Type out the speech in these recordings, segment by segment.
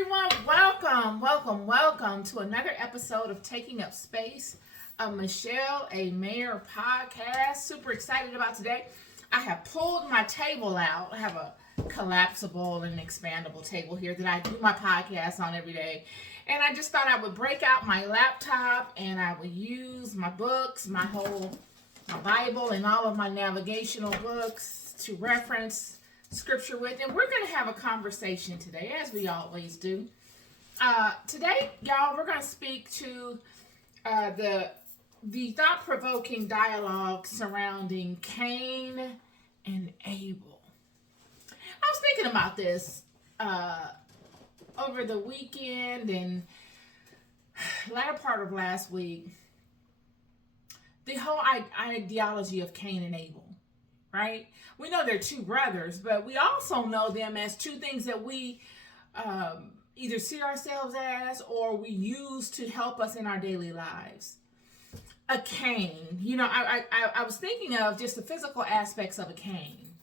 everyone. Welcome to another episode of Taking Up Space, a Michelle A. Mayer podcast. Super excited about today. I have pulled my table out. I have a collapsible and expandable table here that I do my podcast on every day. And I just thought I would break out my laptop and I would use my books, my Bible and all of my navigational books to reference scripture with, and we're going to have a conversation today, as we always do. Today, y'all, we're going to speak to the thought-provoking dialogue surrounding Cain and Abel. I was thinking about this over the weekend and latter part of last week. The whole ideology of Cain and Abel. Right? We know they're two brothers, but we also know them as two things that we either see ourselves as or we use to help us in our daily lives. A cane. You know, I was thinking of just the physical aspects of a cane.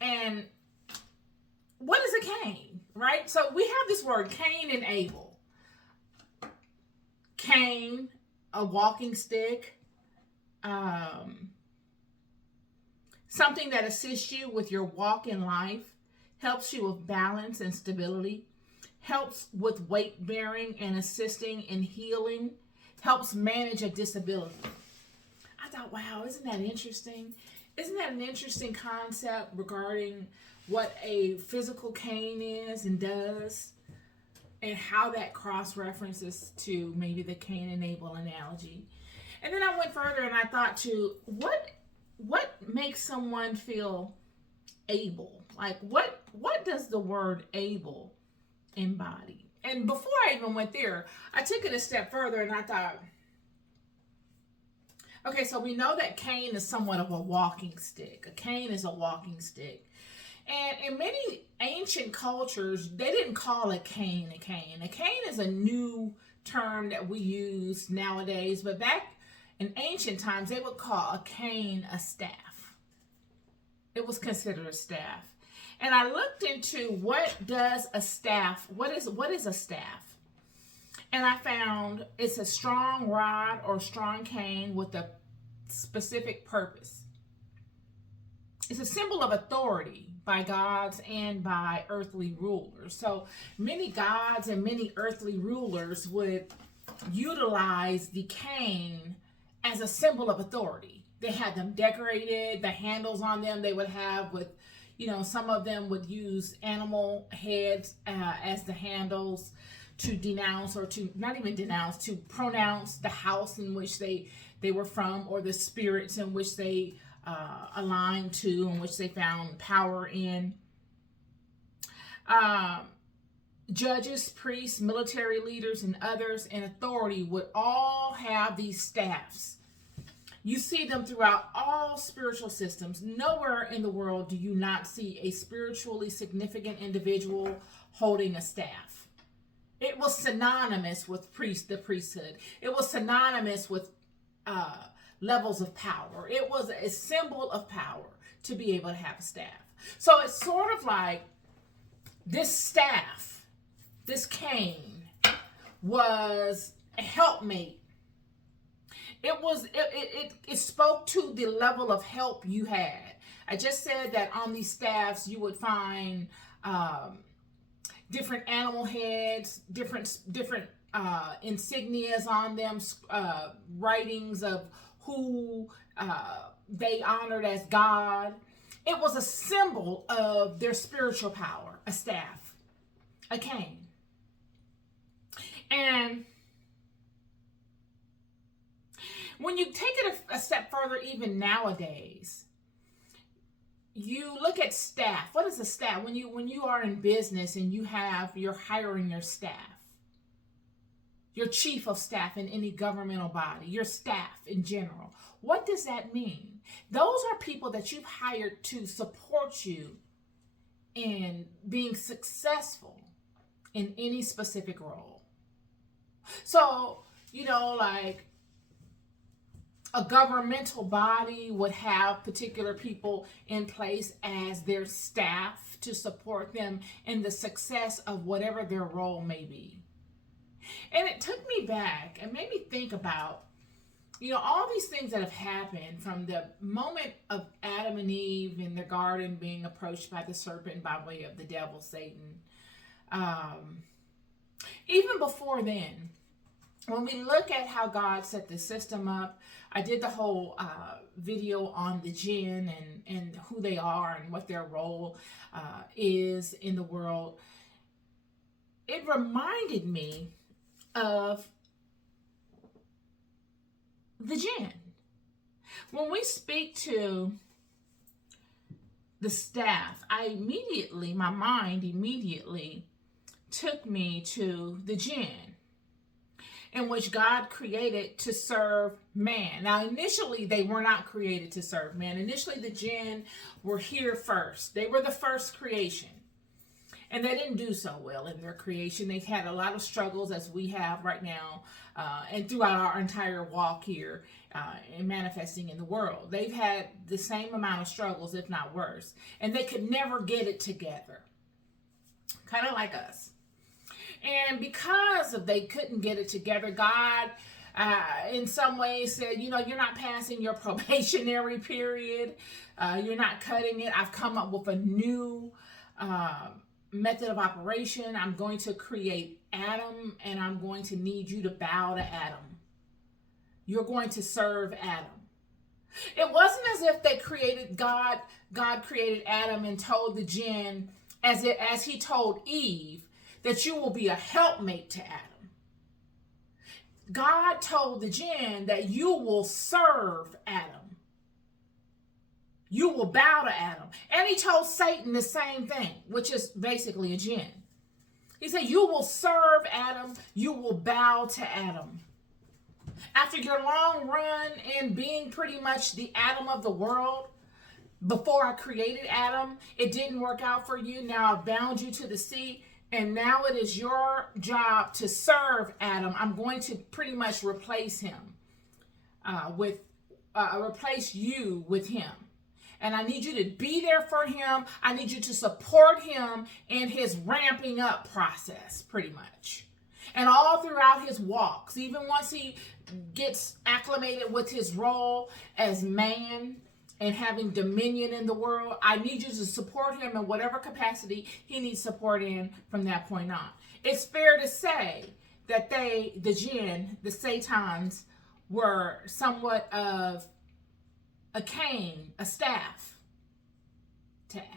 And what is a cane? Right? So we have this word, Cain and Abel. Cane, a walking stick. Something that assists you with your walk in life, helps you with balance and stability, helps with weight bearing and assisting in healing, helps manage a disability. I thought, wow, isn't that interesting? Isn't that an interesting concept regarding what a physical cane is and does, and how that cross-references to maybe the Cain and Abel analogy? And then I went further and I thought to, what makes someone feel able? Like, what does the word able embody? And before I even went there, I took it a step further and I thought, okay, so we know that Cain is somewhat of a walking stick. A cane is a walking stick. And in many ancient cultures, they didn't call a cane a cane. A cane is a new term that we use nowadays, but back in ancient times, they would call a cane a staff. It was considered a staff. And I looked into what is a staff? And I found it's a strong rod or strong cane with a specific purpose. It's a symbol of authority by gods and by earthly rulers. So many gods and many earthly rulers would utilize the cane as a symbol of authority. They had them decorated, the handles on them they would have with, some of them would use animal heads as the handles to denounce or to, not even denounce, to pronounce the house in which they were from or the spirits in which they aligned to, in which they found power in. Judges, priests, military leaders, and others in authority would all have these staffs. You see them throughout all spiritual systems. Nowhere in the world do you not see a spiritually significant individual holding a staff. It was synonymous with the priesthood. It was synonymous with levels of power. It was a symbol of power to be able to have a staff. So it's sort of like this staff, this cane, was a helpmate. It spoke to the level of help you had. I just said that on these staffs you would find different animal heads, different insignias on them, writings of who they honored as God. It was a symbol of their spiritual power, a staff, a cane. And when you take it a step further, even nowadays, you look at staff. What is a staff? When you are in business and you're hiring your staff, your chief of staff in any governmental body, your staff in general. What does that mean? Those are people that you've hired to support you in being successful in any specific role. So, like a governmental body would have particular people in place as their staff to support them in the success of whatever their role may be. And it took me back and made me think about, all these things that have happened from the moment of Adam and Eve in the garden being approached by the serpent by way of the devil, Satan. Even before then, when we look at how God set the system up, I did the whole video on the jinn and who they are and what their role is in the world. It reminded me of the jinn. When we speak to the staff, my mind immediately took me to the jinn, in which God created to serve man. Now, initially, they were not created to serve man. Initially, the jinn were here first. They were the first creation. And they didn't do so well in their creation. They've had a lot of struggles, as we have right now, and throughout our entire walk here in manifesting in the world. They've had the same amount of struggles, if not worse. And they could never get it together. Kind of like us. And because they couldn't get it together, God, in some ways said, you're not passing your probationary period. You're not cutting it. I've come up with a new method of operation. I'm going to create Adam, and I'm going to need you to bow to Adam. You're going to serve Adam. It wasn't as if they created God created Adam and told the jinn, as he told Eve, that you will be a helpmate to Adam. God told the jinn that you will serve Adam. You will bow to Adam. And he told Satan the same thing, which is basically a jinn. He said, you will serve Adam. You will bow to Adam. After your long run in being pretty much the Adam of the world, before I created Adam, it didn't work out for you. Now I've bound you to the sea. And now it is your job to serve Adam. I'm going to pretty much replace him replace you with him. And I need you to be there for him. I need you to support him in his ramping up process, pretty much. And all throughout his walks, even once he gets acclimated with his role as man and having dominion in the world, I need you to support him in whatever capacity he needs support in from that point on. It's fair to say that the jinn, the Satans, were somewhat of a cane, a staff to Adam.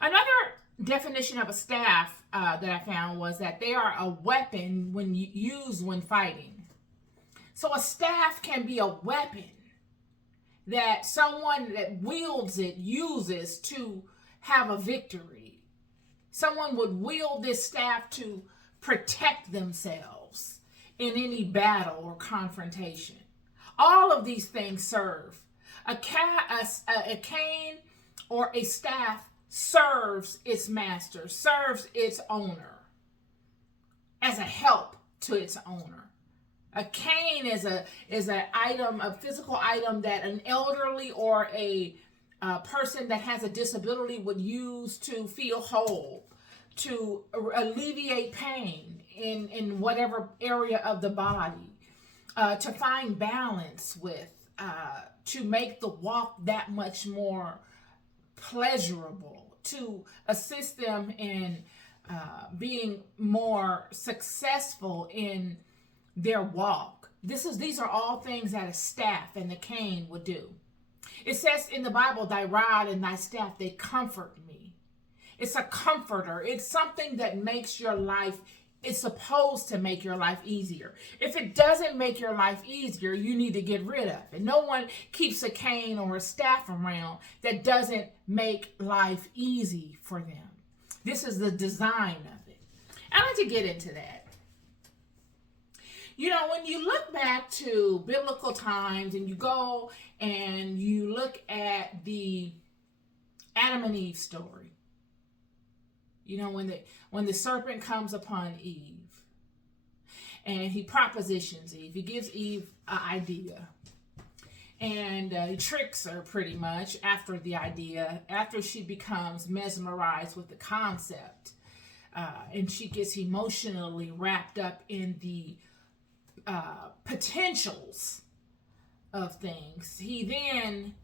Another definition of a staff that I found was that they are a weapon when used when fighting. So a staff can be a weapon that someone that wields it uses to have a victory. Someone would wield this staff to protect themselves in any battle or confrontation. All of these things serve. A cane or a staff serves its master, serves its owner as a help to its owner. A cane is an item, a physical item that an elderly or a person that has a disability would use to feel whole, to alleviate pain in whatever area of the body, to find balance with, to make the walk that much more pleasurable, to assist them in being more successful in their walk. These are all things that a staff and the cane would do. It says in the Bible, thy rod and thy staff, they comfort me. It's a comforter. It's something that makes your life, it's supposed to make your life easier. If it doesn't make your life easier, you need to get rid of it. No one keeps a cane or a staff around that doesn't make life easy for them. This is the design of it. I like to get into that. You know, when you look back to biblical times and you go and you look at the Adam and Eve story, you know, when the serpent comes upon Eve and he propositions Eve. He gives Eve an idea. And he tricks her pretty much after the idea, after she becomes mesmerized with the concept. And she gets emotionally wrapped up in the potentials of things. He then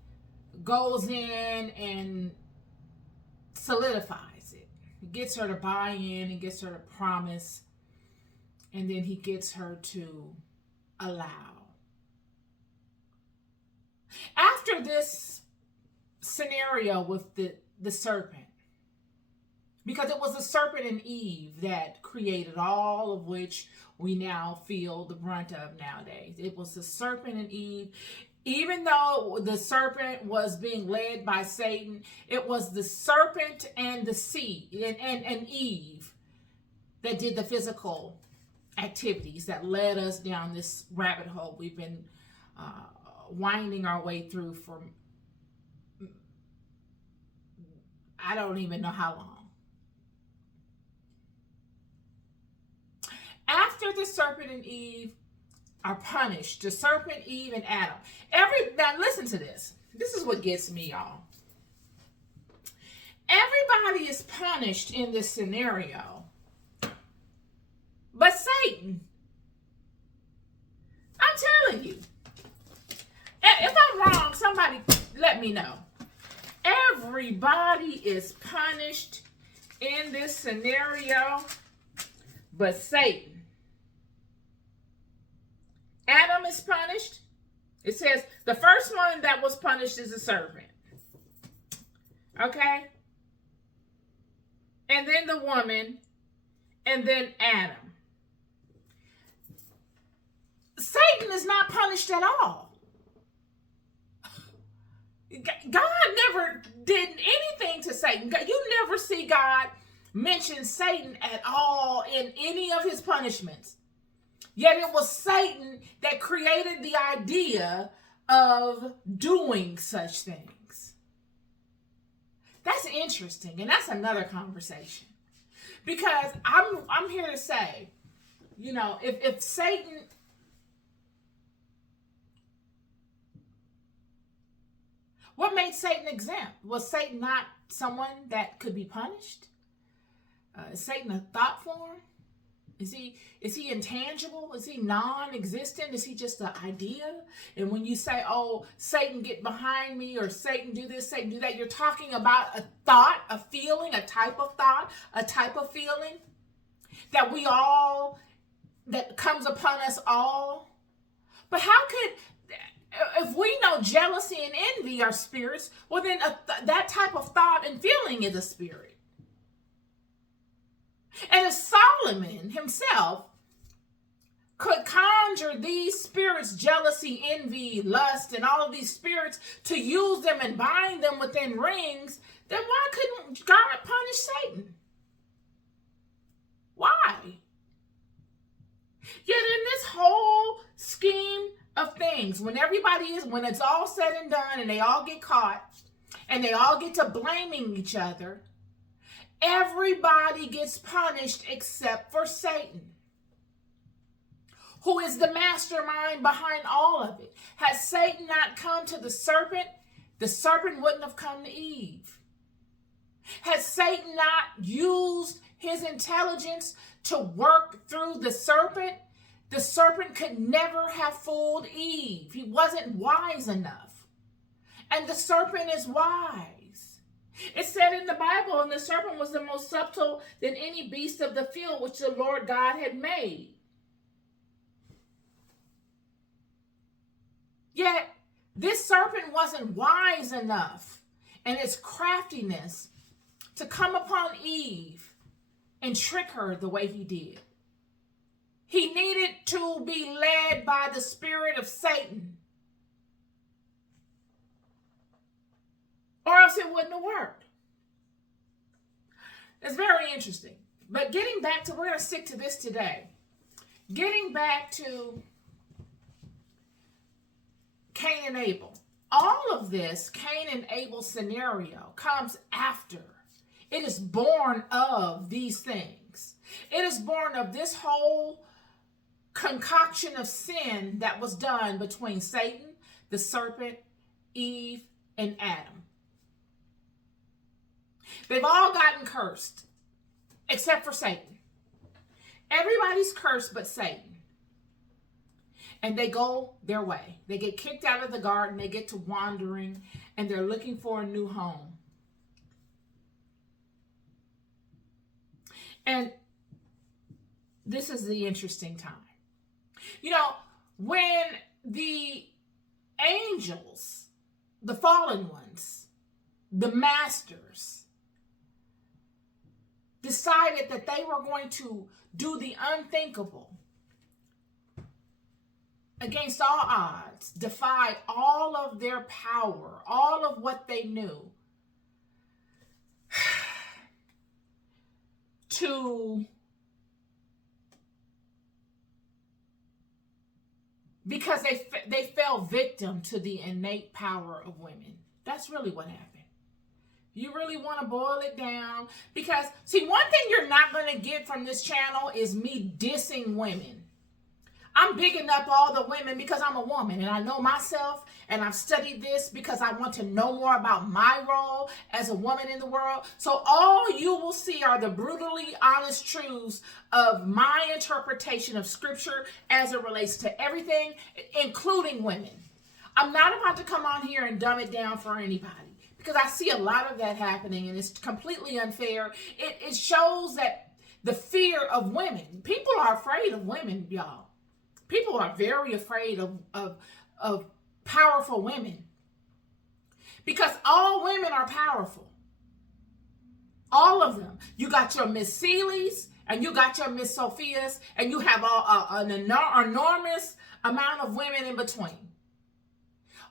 goes in and solidifies it. He gets her to buy in and gets her to promise. And then he gets her to allow. After this scenario with the serpent, because it was the serpent and Eve that created all of which we now feel the brunt of nowadays. It was the serpent and Eve. Even though the serpent was being led by Satan, it was the serpent and the seed and Eve that did the physical activities that led us down this rabbit hole we've been winding our way through for I don't even know how long. After the serpent and Eve are punished, the serpent, Eve, and Adam. Now listen to this. This is what gets me, y'all. Everybody is punished in this scenario, but Satan. I'm telling you. If I'm wrong, somebody let me know. Everybody is punished in this scenario, but Satan. Adam is punished. It says the first one that was punished is the serpent. Okay? And then the woman, and then Adam. Satan is not punished at all. God never did anything to Satan. You never see God mention Satan at all in any of his punishments. Yet it was Satan that created the idea of doing such things. That's interesting, and that's another conversation. Because I'm here to say, you know, if Satan... What made Satan exempt? Was Satan not someone that could be punished? Is Satan a thought form? Is he intangible? Is he non-existent? Is he just an idea? And when you say, oh, Satan get behind me, or Satan do this, Satan do that, you're talking about a thought, a feeling, a type of thought, a type of feeling that comes upon us all. But how could... If we know jealousy and envy are spirits, well then that type of thought and feeling is a spirit. And if Solomon himself could conjure these spirits, jealousy, envy, lust, and all of these spirits, to use them and bind them within rings, then why couldn't God punish Satan? Why? Yet in this whole scheme of things, when it's all said and done and they all get caught and they all get to blaming each other, everybody gets punished except for Satan, who is the mastermind behind all of it. Had Satan not come to the serpent wouldn't have come to Eve. Had Satan not used his intelligence to work through the serpent could never have fooled Eve. He wasn't wise enough. And the serpent is wise. It said in the Bible, and the serpent was the most subtle than any beast of the field which the Lord God had made. Yet, this serpent wasn't wise enough in its craftiness to come upon Eve and trick her the way he did. He needed to be led by the spirit of Satan, or else it wouldn't have worked. It's very interesting. But getting back to, we're going to stick to this today. Getting back to Cain and Abel. All of this Cain and Abel scenario comes after. It is born of these things. It is born of this whole concoction of sin that was done between Satan, the serpent, Eve, and Adam. They've all gotten cursed, except for Satan. Everybody's cursed but Satan. And they go their way. They get kicked out of the garden, they get to wandering, and they're looking for a new home. And this is the interesting time. You know, when the angels, the fallen ones, the masters, decided that they were going to do the unthinkable against all odds, defy all of their power, all of what they knew, because they fell victim to the innate power of women. That's really what happened. You really want to boil it down, because see, one thing you're not going to get from this channel is me dissing women. I'm bigging up all the women because I'm a woman and I know myself, and I've studied this because I want to know more about my role as a woman in the world. So all you will see are the brutally honest truths of my interpretation of scripture as it relates to everything, including women. I'm not about to come on here and dumb it down for anybody, because I see a lot of that happening and it's completely unfair. It shows that the fear of women. People are afraid of women, y'all. People are very afraid of powerful women, because all women are powerful. All of them. You got your Miss Seelys and you got your Miss Sophias, and you have an enormous amount of women in between.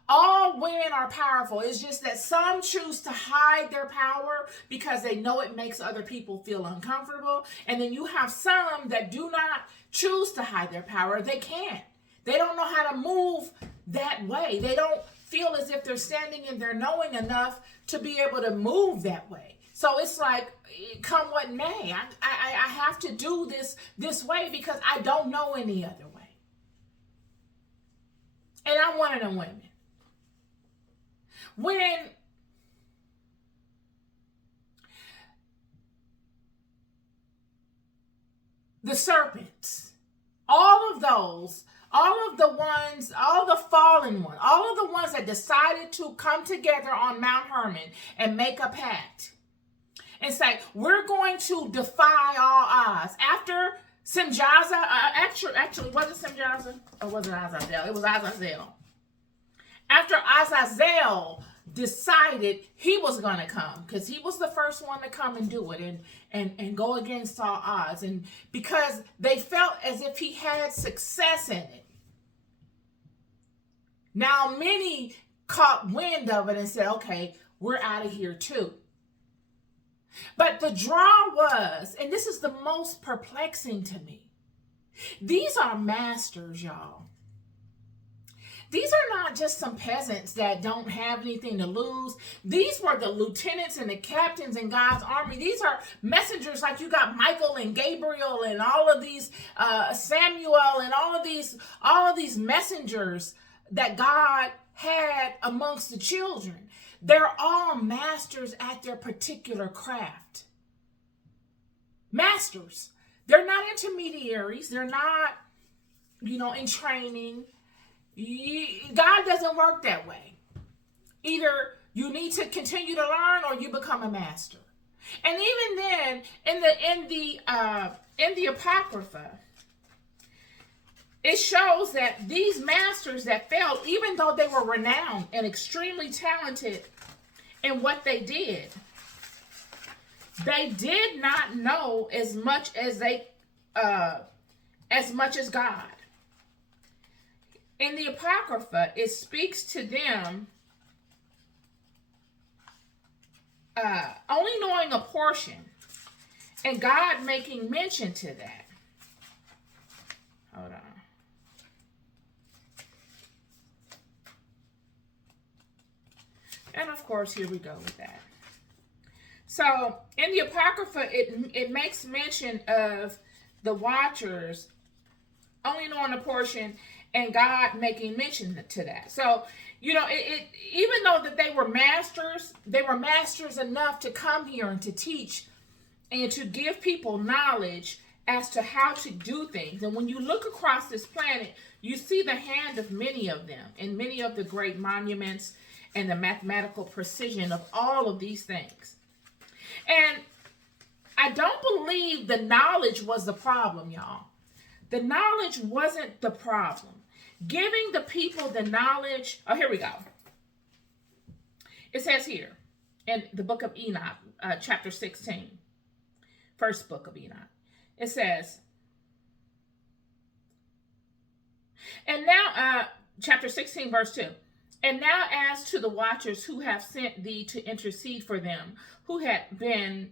All women are powerful. It's just that some choose to hide their power because they know it makes other people feel uncomfortable. And then you have some that do not choose to hide their power. They can't. They don't know how to move that way. They don't feel as if they're standing in their knowing enough to be able to move that way. So it's like, come what may, I have to do this way because I don't know any other way. And I'm one of them women. When the serpents, all of those, all of the ones, all the fallen ones, all of the ones that decided to come together on Mount Hermon and make a pact and say, we're going to defy all odds. After Simjaza, actually, was it Simjaza or was it Azazel? It was Azazel. After Azazel decided he was going to come, because he was the first one to come and do it and go against all odds. And because they felt as if he had success in it. Now many caught wind of it and said, okay, we're out of here too. But the draw was, and this is the most perplexing to me, these are masters, y'all. These are not just some peasants that don't have anything to lose. These were the lieutenants and the captains in God's army. These are messengers, like you got Michael and Gabriel and all of these, Samuel and all of these messengers that God had amongst the children. They're all masters at their particular craft. Masters. They're not intermediaries. They're not, in training. God doesn't work that way. Either you need to continue to learn or you become a master. And even then, in the Apocrypha, it shows that these masters that failed, even though they were renowned and extremely talented in what they did not know as much as God. In the Apocrypha, it speaks to them only knowing a portion, and God making mention to that. Hold on. And of course, here we go with that. So in the Apocrypha, it makes mention of the Watchers only knowing a portion, and God making mention to that. So, even though that they were masters enough to come here and to teach and to give people knowledge as to how to do things. And when you look across this planet, you see the hand of many of them and many of the great monuments and the mathematical precision of all of these things. And I don't believe the knowledge was the problem, y'all. The knowledge wasn't the problem. Giving the people the knowledge. Oh, here we go. It says here in the book of Enoch, chapter 16, first book of Enoch. It says, and now, chapter 16, verse 2. And now as to the watchers who have sent thee to intercede for them, who had been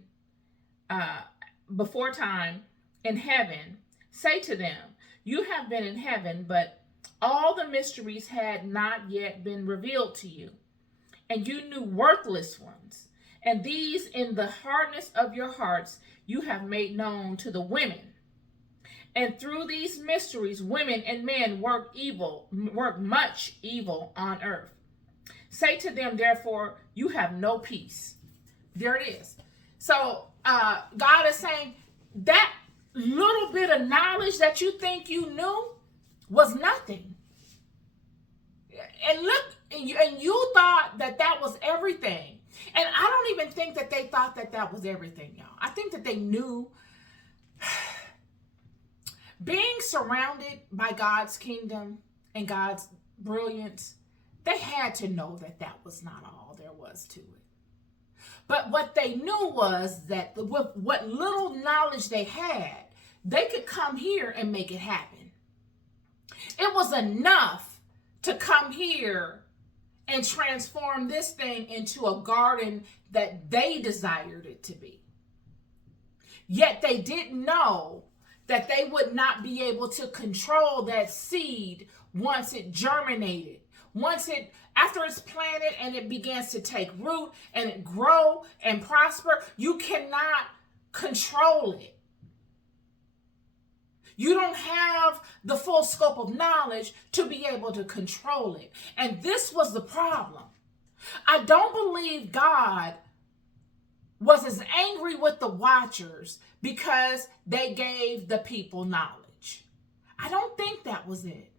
before time in heaven, say to them, you have been in heaven, but all the mysteries had not yet been revealed to you. And you knew worthless ones. And these in the hardness of your hearts you have made known to the women. And through these mysteries, women and men work much evil on earth. Say to them, therefore, you have no peace. There it is. So God is saying that little bit of knowledge that you think you knew was nothing. And look, and you thought that that was everything. And I don't even think that they thought that that was everything, y'all. I think that they knew. Being surrounded by God's kingdom and God's brilliance, they had to know that that was not all there was to it. But what they knew was that with what little knowledge they had, they could come here and make it happen. It was enough to come here and transform this thing into a garden that they desired it to be. Yet they didn't know that they would not be able to control that seed once it germinated. After it's planted and it begins to take root and it grow and prosper, you cannot control it. You don't have the full scope of knowledge to be able to control it. And this was the problem. I don't believe God was as angry with the watchers because they gave the people knowledge. I don't think that was it.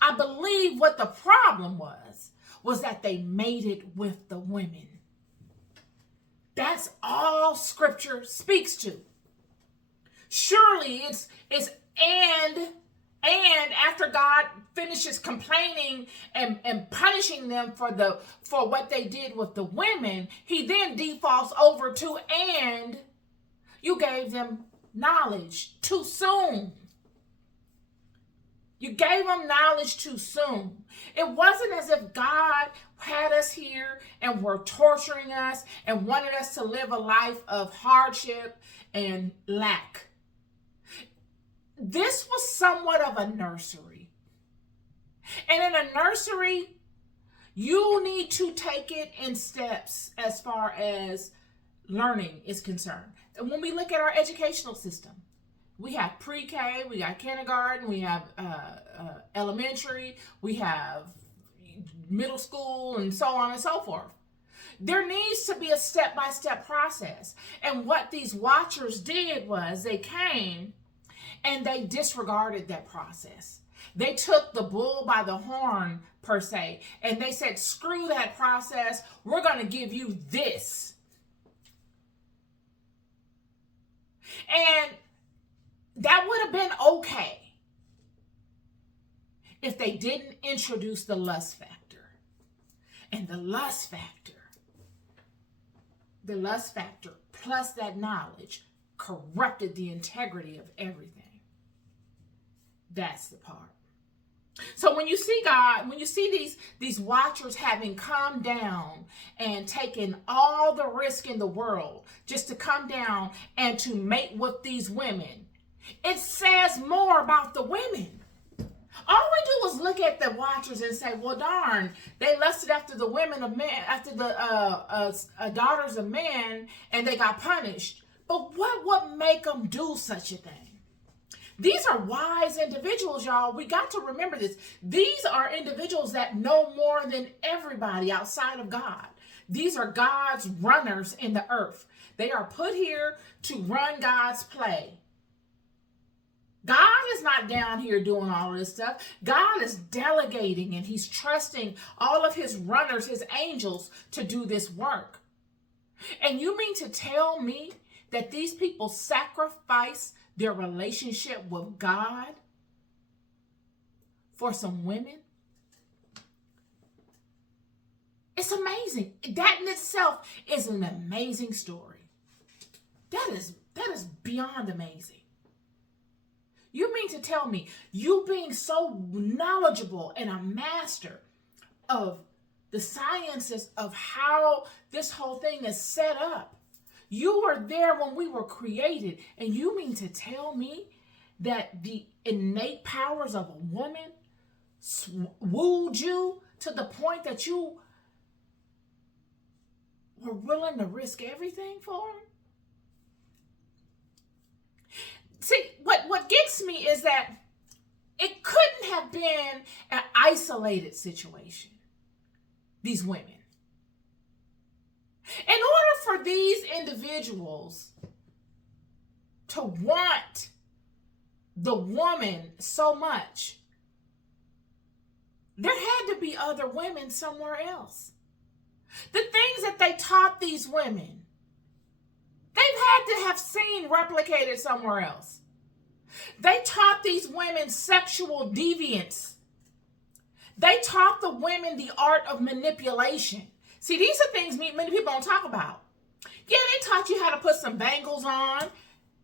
I believe what the problem was that they made it with the women. That's all Scripture speaks to. Surely it's and after God finishes complaining and punishing them for what they did with the women, he then defaults over to, and you gave them knowledge too soon. You gave them knowledge too soon. It wasn't as if God had us here and were torturing us and wanted us to live a life of hardship and lack. This was somewhat of a nursery. And in a nursery, you need to take it in steps as far as learning is concerned. And when we look at our educational system, we have pre-K, we got kindergarten, we have elementary, we have middle school, and so on and so forth. There needs to be a step-by-step process. And what these watchers did was they came and they disregarded that process. They took the bull by the horn, per se, and they said, screw that process. We're going to give you this. And that would have been okay if they didn't introduce the lust factor. And the lust factor plus that knowledge corrupted the integrity of everything. That's the part. So when you see God, when you see these watchers having come down and taken all the risk in the world just to come down and to mate with these women, it says more about the women. All we do is look at the watchers and say, well, darn, they lusted after the women of men, after the daughters of men, and they got punished. But what would make them do such a thing? These are wise individuals, y'all. We got to remember this. These are individuals that know more than everybody outside of God. These are God's runners in the earth. They are put here to run God's play. God is not down here doing all of this stuff. God is delegating, and he's trusting all of his runners, his angels, to do this work. And you mean to tell me that these people sacrifice their relationship with God for some women? It's amazing. That in itself is an amazing story. That is beyond amazing. You mean to tell me, you being so knowledgeable and a master of the sciences of how this whole thing is set up, you were there when we were created, and you mean to tell me that the innate powers of a woman wooed you to the point that you were willing to risk everything for him? See, what gets me is that it couldn't have been an isolated situation, these women. In order for these individuals to want the woman so much, there had to be other women somewhere else. The things that they taught these women, they've had to have seen replicated somewhere else. They taught these women sexual deviance. They taught the women the art of manipulation. See, these are things many people don't talk about. Yeah, they taught you how to put some bangles on.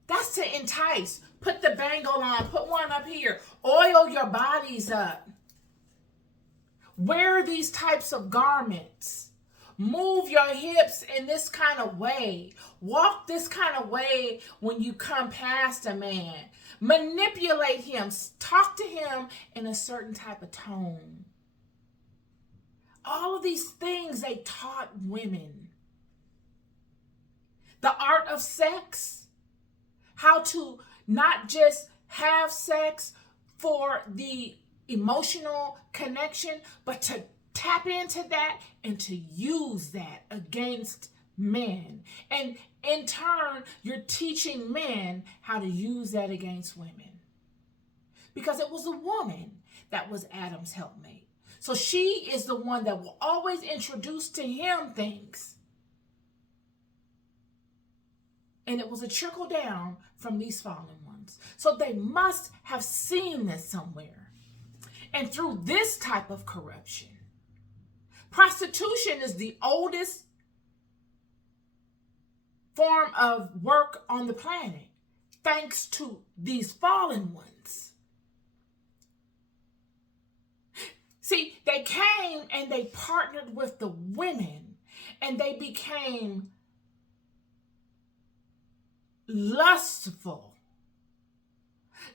That's to entice. Put the bangle on. Put one up here. Oil your bodies up. Wear these types of garments. Move your hips in this kind of way. Walk this kind of way when you come past a man. Manipulate him. Talk to him in a certain type of tone. All of these things they taught women. The art of sex. How to not just have sex for the emotional connection, but to tap into that and to use that against men. And in turn, you're teaching men how to use that against women. Because it was a woman that was Adam's helpmate. So she is the one that will always introduce to him things. And it was a trickle down from these fallen ones. So they must have seen this somewhere. And through this type of corruption, prostitution is the oldest form of work on the planet, thanks to these fallen ones. See, they came and they partnered with the women, and they became lustful.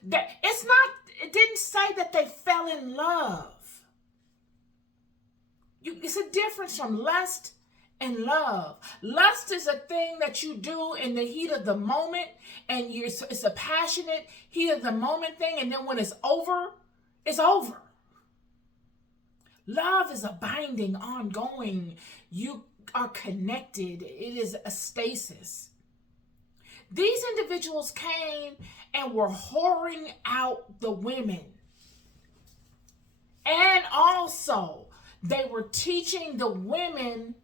It didn't say that they fell in love. It's a difference from lust and love. Lust is a thing that you do in the heat of the moment, and it's a passionate heat of the moment thing, and then when it's over, it's over. Love is a binding, ongoing. You are connected. It is a stasis. These individuals came and were whoring out the women. And also, they were teaching the women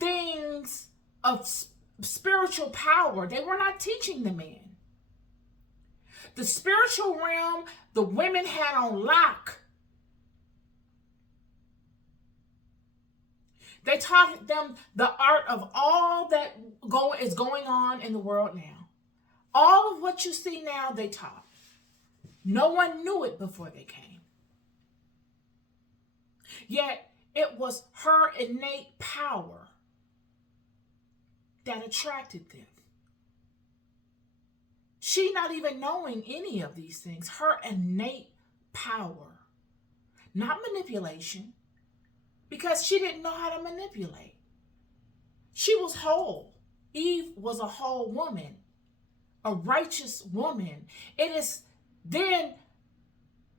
things of spiritual power. They were not teaching the men. The spiritual realm, the women had on lock. They taught them the art of all that is going on in the world now. All of what you see now, they taught. No one knew it before they came. Yet, it was her innate power that attracted them. She not even knowing any of these things. Her innate power. Not manipulation. Because she didn't know how to manipulate. She was whole. Eve was a whole woman. a righteous woman, it is then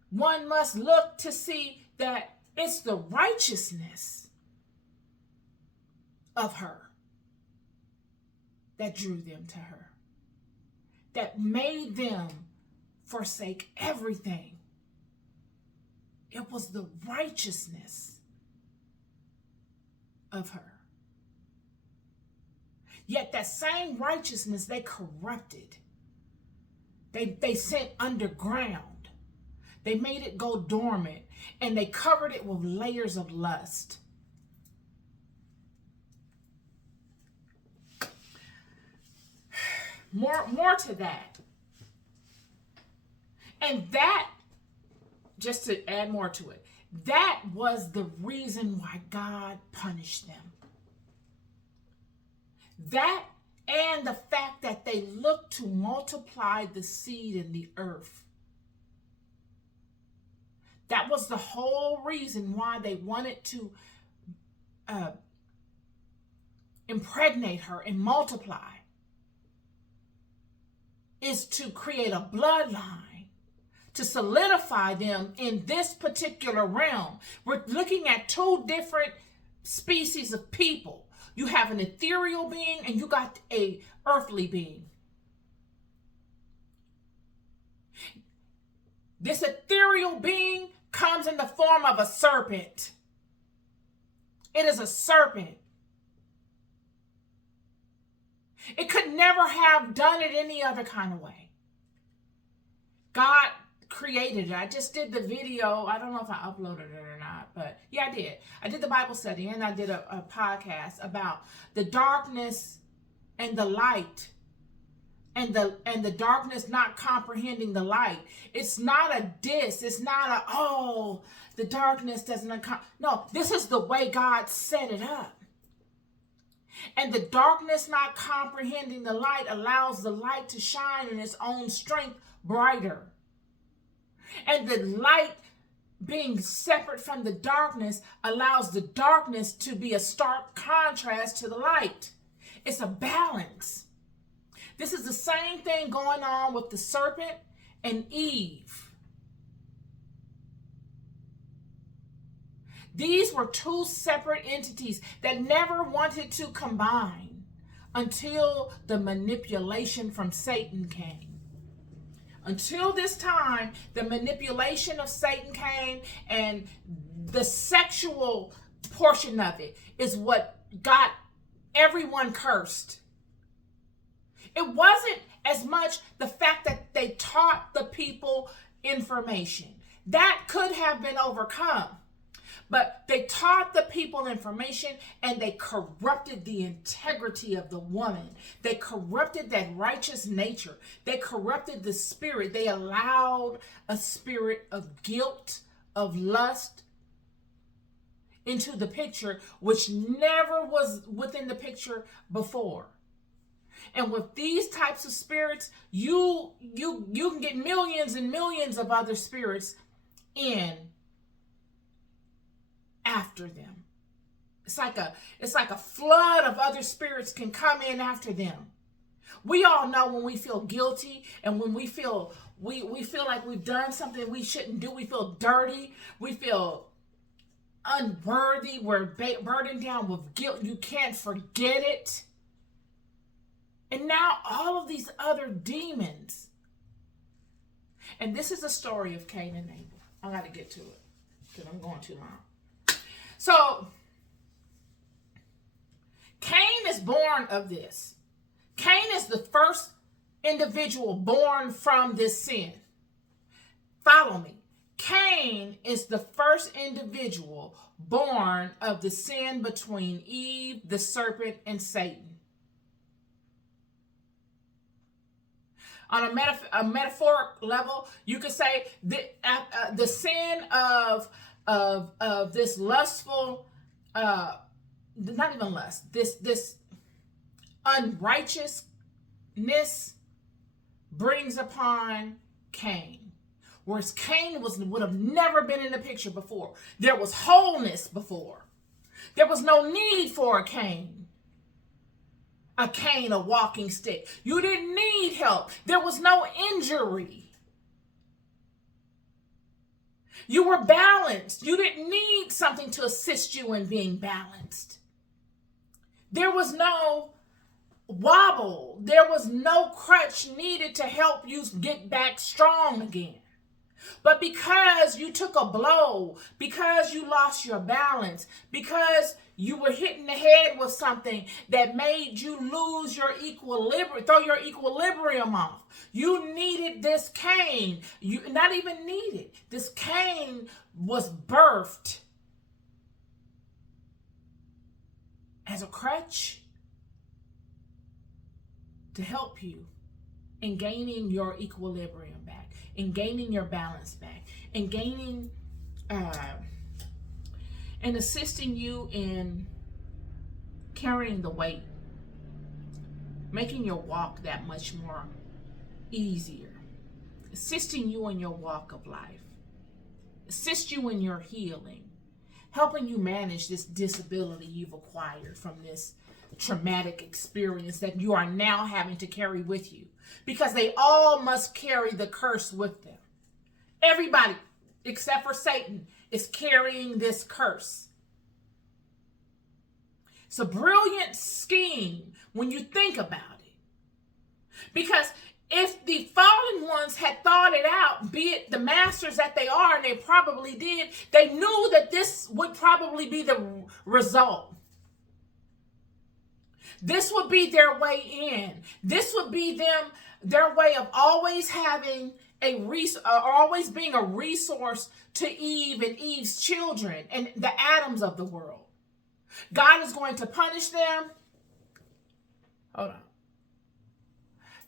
one must look to see that it's the righteousness of her that drew them to her, that made them forsake everything. It was the righteousness of her. Yet that same righteousness they corrupted. They sent underground. They made it go dormant, and they covered it with layers of lust. More to that. And that, just to add more to it, that was the reason why God punished them. That and the fact that they looked to multiply the seed in the earth. That was the whole reason why they wanted to impregnate her and multiply, is to create a bloodline, to solidify them in this particular realm. We're looking at two different species of people. You have an ethereal being and you got a earthly being. This ethereal being comes in the form of a serpent. It is a serpent. It could never have done it any other kind of way. God created it. I just did the video. I don't know if I uploaded it or not, but yeah, I did. I did the Bible study and I did a podcast about the darkness and the light, and the darkness not comprehending the light. It's not a diss. It's not the darkness doesn't no, this is the way God set it up. And the darkness not comprehending the light allows the light to shine in its own strength brighter. And the light being separate from the darkness allows the darkness to be a stark contrast to the light. It's a balance. This is the same thing going on with the serpent and Eve. These were two separate entities that never wanted to combine until the manipulation from Satan came. Until this time, the manipulation of Satan came, and the sexual portion of it is what got everyone cursed. It wasn't as much the fact that they taught the people information. That could have been overcome. But they taught the people information and they corrupted the integrity of the woman. They corrupted that righteous nature. They corrupted the spirit. They allowed a spirit of guilt, of lust into the picture, which never was within the picture before. And with these types of spirits, you can get millions and millions of other spirits in after them. It's like a flood of other spirits can come in after them. We all know when we feel guilty and when we feel like we've done something we shouldn't do. We feel dirty. We feel unworthy. We're burdened down with guilt. You can't forget it. And now all of these other demons. And this is a story of Cain and Abel. I got to get to it because I'm going too long. So, Cain is born of this. Cain is the first individual born from this sin. Follow me. Cain is the first individual born of the sin between Eve, the serpent, and Satan. On a metaphoric level, you could say the sin of this lustful, not even lust, this unrighteousness brings upon Cain. Whereas Cain would have never been in the picture before. There was wholeness before. There was no need for a Cain. a cane, a walking stick. You didn't need help. There was no injury. You were balanced. You didn't need something to assist you in being balanced. There was no wobble. There was no crutch needed to help you get back strong again. But because you took a blow, because you lost your balance, because you were hitting the head with something that made you lose your equilibrium, throw your equilibrium off, you needed this cane. You not even needed. This cane was birthed as a crutch to help you in gaining your equilibrium back, in gaining your balance back, in gaining and assisting you in carrying the weight, making your walk that much more easier, assisting you in your walk of life, assist you in your healing, helping you manage this disability you've acquired from this traumatic experience that you are now having to carry with you, because they all must carry the curse with them. Everybody except for Satan is carrying this curse. It's a brilliant scheme when you think about it, because if the fallen ones had thought it out, be it the masters that they are, and they probably did, they knew that this would probably be the result. This would be their way in. This would be their way of always having always being a resource to Eve and Eve's children and the Adams of the world. God is going to punish them. Hold on.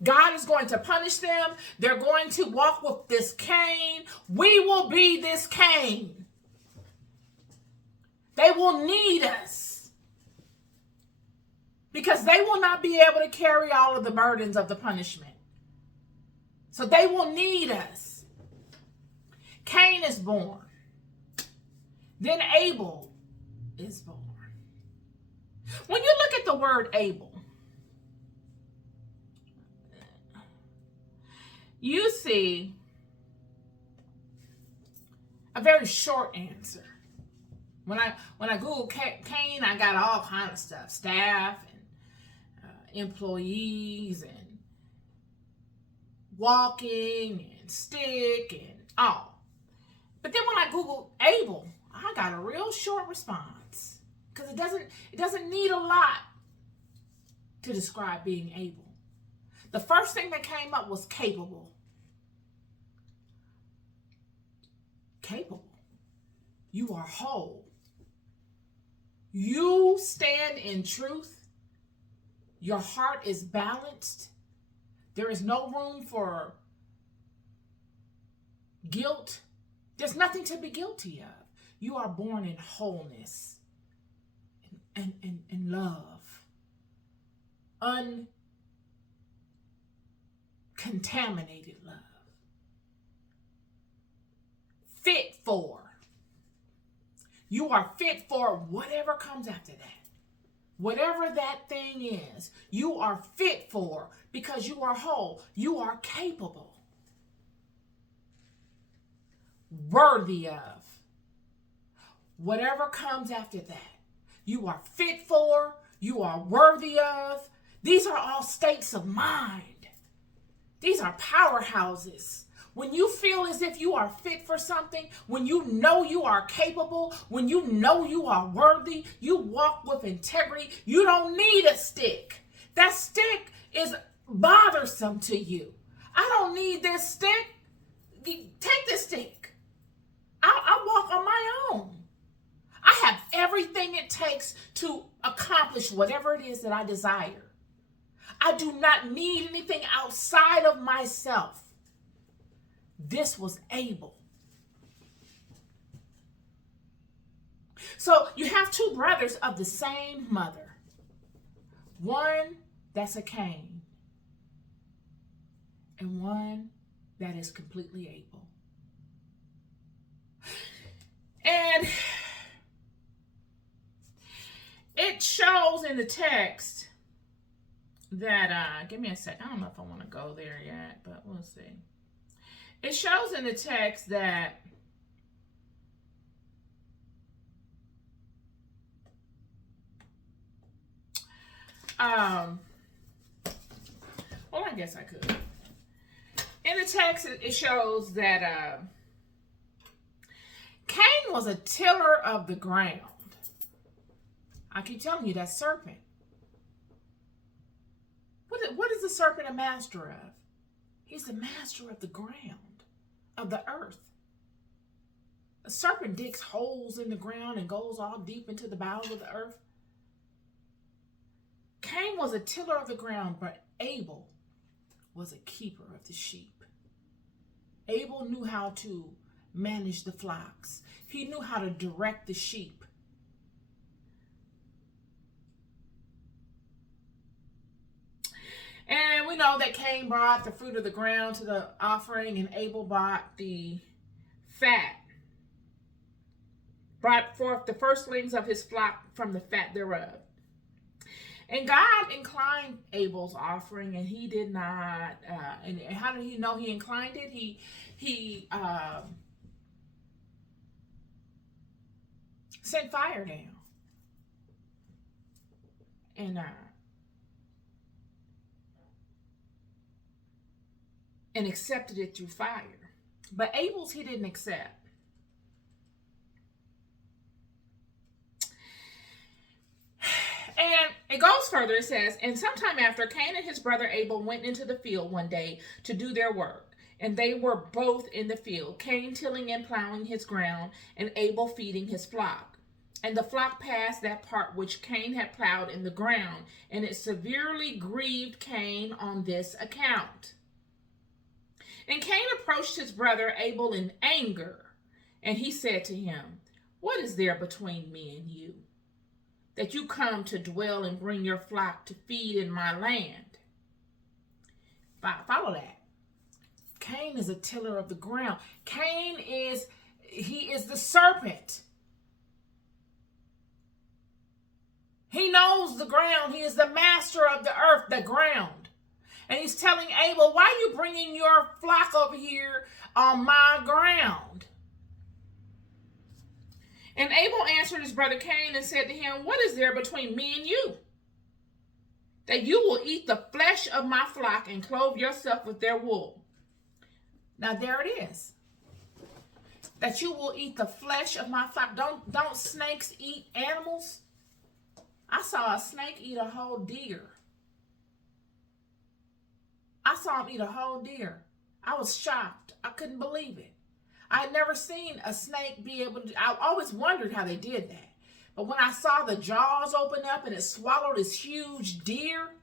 God is going to punish them. They're going to walk with this cane. We will be this cane. They will need us, because they will not be able to carry all of the burdens of the punishment. So they will need us. Cain is born. Then Abel is born. When you look at the word Abel, you see a very short answer. When I Google Cain, I got all kind of stuff, staff and employees and walking and stick and all. But then when I Google Abel, I got a real short response, because it doesn't need a lot to describe being able. The first thing that came up was capable. Capable. You are whole. You stand in truth. Your heart is balanced. There is no room for guilt. There's nothing to be guilty of. You are born in wholeness and love. Uncontaminated love. Fit for. You are fit for whatever comes after that. Whatever that thing is, you are fit for, because you are whole. You are capable. Worthy of. Whatever comes after that. You are fit for. You are worthy of. These are all states of mind. These are powerhouses. When you feel as if you are fit for something, when you know you are capable, when you know you are worthy, you walk with integrity. You don't need a stick. That stick is bothersome to you. I don't need this stick. Take this stick. I walk on my own. I have everything it takes to accomplish whatever it is that I desire. I do not need anything outside of myself. This was Abel. So you have two brothers of the same mother. One that's a Cain, and one that is completely Abel. And it shows in the text that, give me a sec. I don't know if I want to go there yet, but we'll see. It shows in the text that well, I guess I could. In the text, it shows that Cain was a tiller of the ground. I keep telling you, that serpent. What is the serpent a master of? He's the master of the ground, of the earth. A serpent digs holes in the ground and goes all deep into the bowels of the earth. Cain was a tiller of the ground, but Abel was a keeper of the sheep. Abel knew how to manage the flocks. He knew how to direct the sheep. And we know that Cain brought the fruit of the ground to the offering, and Abel brought the fat, brought forth the firstlings of his flock from the fat thereof. And God inclined Abel's offering, and he did not. And how did he know he inclined it? He sent fire down, and accepted it through fire. But Abel's he didn't accept. And it goes further. It says, and sometime after, Cain and his brother Abel went into the field one day to do their work. And they were both in the field, Cain tilling and plowing his ground, and Abel feeding his flock. And the flock passed that part which Cain had plowed in the ground, and it severely grieved Cain on this account. And Cain approached his brother Abel in anger, and he said to him, what is there between me and you, that you come to dwell and bring your flock to feed in my land? Follow that. Cain is a tiller of the ground. Cain is the serpent. He knows the ground. He is the master of the earth, the ground. And he's telling Abel, why are you bringing your flock over here on my ground? And Abel answered his brother Cain and said to him, what is there between me and you, that you will eat the flesh of my flock and clothe yourself with their wool? Now there it is. That you will eat the flesh of my flock. Don't snakes eat animals? I saw a snake eat a whole deer. I saw him eat a whole deer. I was shocked. I couldn't believe it. I had never seen a snake be able to. I always wondered how they did that. But when I saw the jaws open up and it swallowed this huge deer,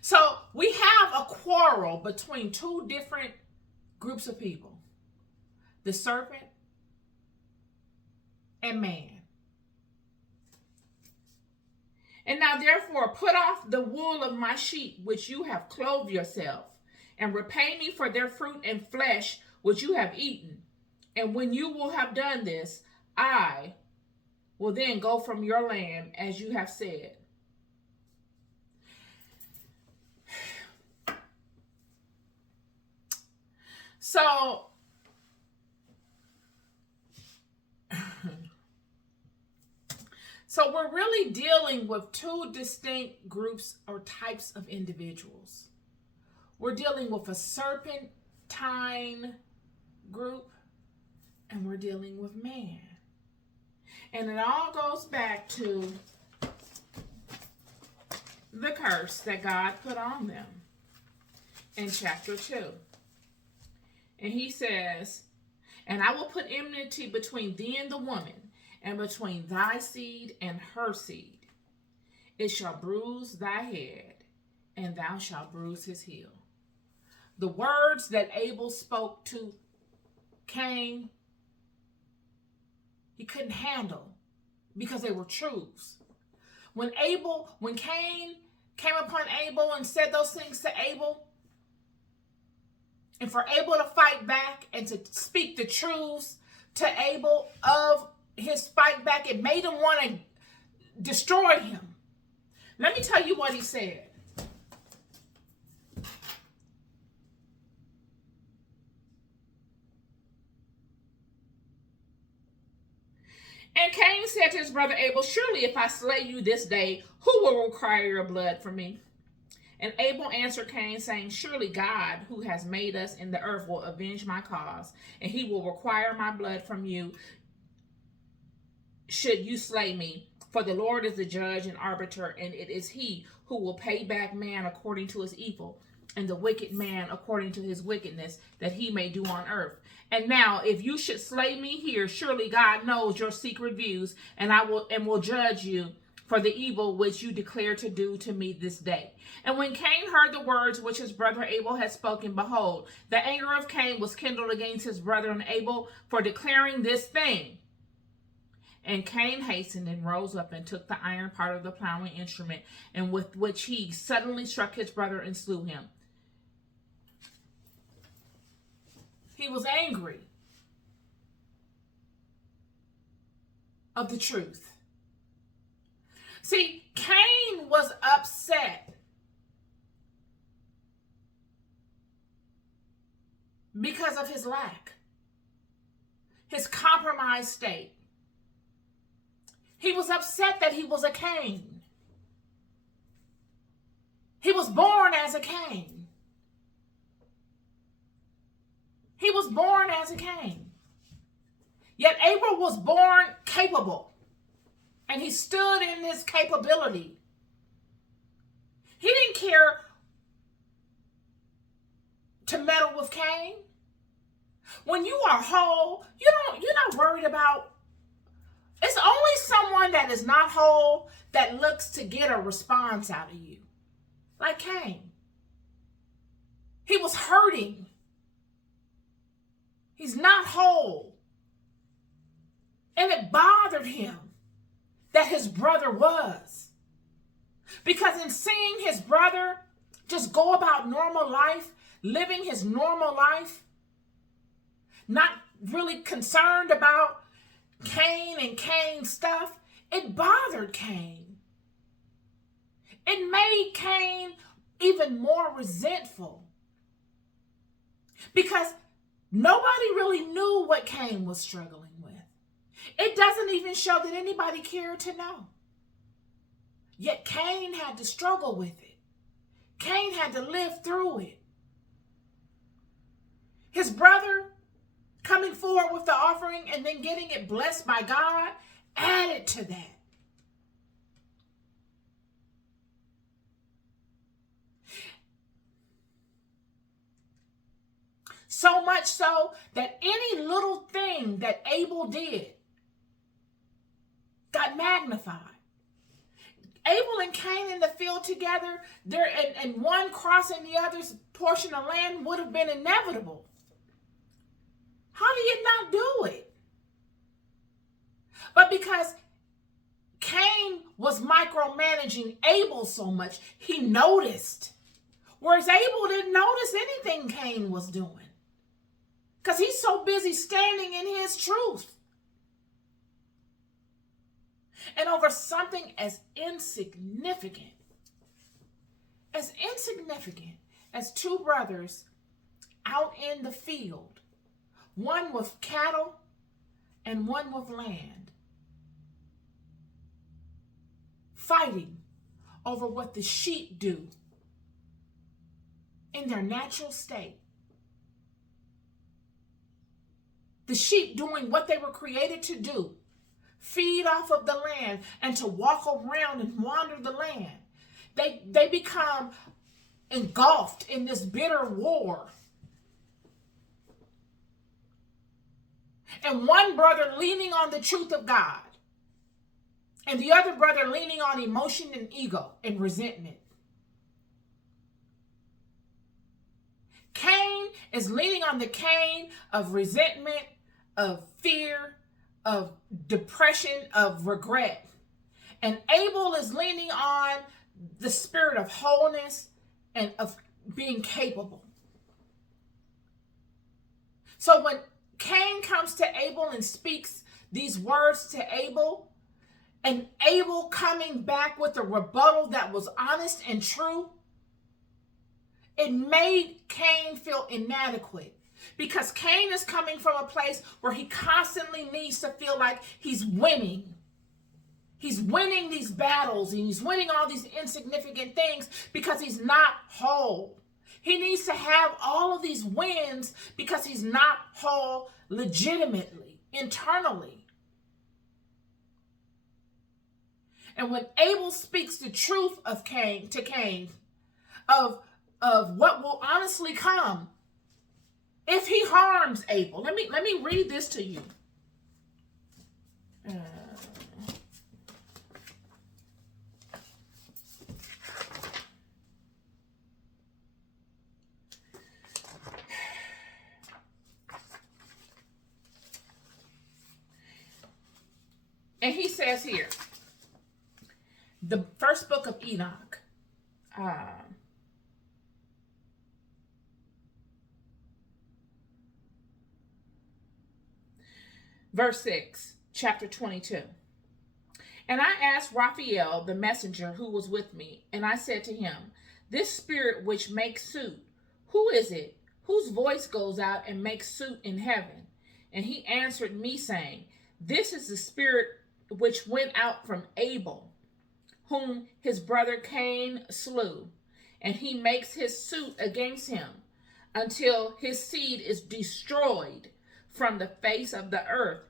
so we have a quarrel between two different groups of people, the serpent and man. And now therefore put off the wool of my sheep, which you have clothed yourself, and repay me for their fruit and flesh, which you have eaten. And when you will have done this, I will then go from your land, as you have said. So, we're really dealing with two distinct groups or types of individuals. We're dealing with a serpentine group, and we're dealing with man. And it all goes back to the curse that God put on them in chapter 2. And he says, and I will put enmity between thee and the woman, and between thy seed and her seed. It shall bruise thy head, and thou shalt bruise his heel. The words that Abel spoke to Cain, he couldn't handle because they were truths. When Cain came upon Abel and said those things to Abel, and for Abel to fight back and to speak the truths to Abel of his fight back. It made him want to destroy him. Let me tell you what he said. And Cain said to his brother Abel, surely if I slay you this day, who will require your blood from me? And Abel answered Cain, saying, surely God, who has made us in the earth, will avenge my cause, and he will require my blood from you, should you slay me. For the Lord is the judge and arbiter, and it is he who will pay back man according to his evil, and the wicked man according to his wickedness, that he may do on earth. And now, if you should slay me here, surely God knows your secret views, and will judge you for the evil which you declare to do to me this day. And when Cain heard the words which his brother Abel had spoken, behold, the anger of Cain was kindled against his brother Abel for declaring this thing. And Cain hastened and rose up and took the iron part of the plowing instrument, and with which he suddenly struck his brother and slew him. He was angry of the truth. See, Cain was upset because of his lack, his compromised state. He was upset that he was a Cain. He was born as a Cain. He was born as a Cain. Yet Abel was born capable. And he stood in his capability. He didn't care to meddle with Cain. When you are whole, you're not worried about. It's only someone that is not whole that looks to get a response out of you. Like Cain. He was hurting. He's not whole. And it bothered him that his brother was. Because in seeing his brother just go about normal life, living his normal life, not really concerned about Cain and Cain's stuff, it bothered Cain. It made Cain even more resentful. Because nobody really knew what Cain was struggling with. It doesn't even show that anybody cared to know. Yet Cain had to struggle with it. Cain had to live through it. His brother coming forward with the offering and then getting it blessed by God added to that. So much so that any little thing that Abel did got magnified. Abel and Cain in the field together, and one crossing the other's portion of land would have been inevitable. How do you not do it? But because Cain was micromanaging Abel so much, he noticed. Whereas Abel didn't notice anything Cain was doing. Because he's so busy standing in his truth. And over something as insignificant as two brothers out in the field, one with cattle and one with land, fighting over what the sheep do in their natural state. The sheep doing what they were created to do, feed off of the land and to walk around and wander the land. They become engulfed in this bitter war. And one brother leaning on the truth of God, and the other brother leaning on emotion and ego and resentment. Cain is leaning on the Cain of resentment, of fear, of depression, of regret. And Abel is leaning on the spirit of wholeness and of being capable. So when Cain comes to Abel and speaks these words to Abel, and Abel coming back with a rebuttal that was honest and true, it made Cain feel inadequate, because Cain is coming from a place where he constantly needs to feel like he's winning. He's winning these battles and he's winning all these insignificant things because he's not whole. He needs to have all of these wins because he's not whole legitimately, internally. And when Abel speaks the truth of Cain to Cain, of what will honestly come if he harms Abel. Let me read this to you. And he says here, the first book of Enoch, verse 6, chapter 22. And I asked Raphael, the messenger who was with me, and I said to him, this spirit which makes suit, who is it, whose voice goes out and makes suit in heaven? And he answered me, saying, this is the spirit which went out from Abel, whom his brother Cain slew, and he makes his suit against him until his seed is destroyed from the face of the earth,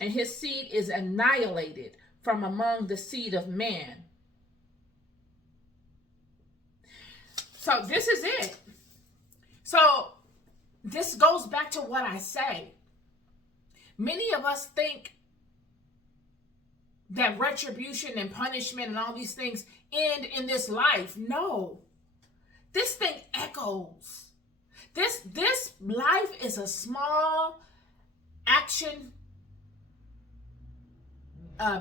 and his seed is annihilated from among the seed of man. So this is it. So this goes back to what I say. Many of us think that retribution and punishment and all these things end in this life. No. This thing echoes. This life is a small action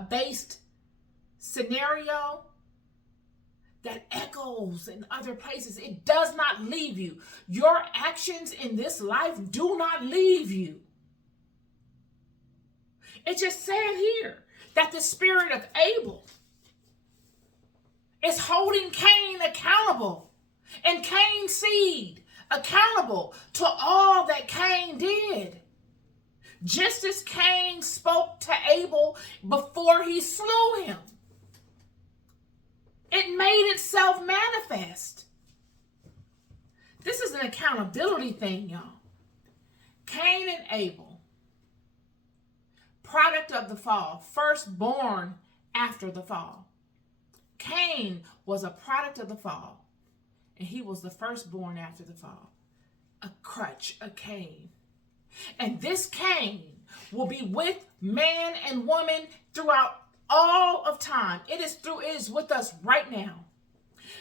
based scenario that echoes in other places. It does not leave you. Your actions in this life do not leave you. It just said here that the spirit of Abel is holding Cain accountable, and Cain's seed accountable to all that Cain did. Just as Cain spoke to Abel before he slew him, it made itself manifest. This is an accountability thing, y'all. Cain and Abel, product of the fall, firstborn after the fall. Cain was a product of the fall, and he was the firstborn after the fall. A crutch, a Cain. And this Cain will be with man and woman throughout all of time. It is with us right now.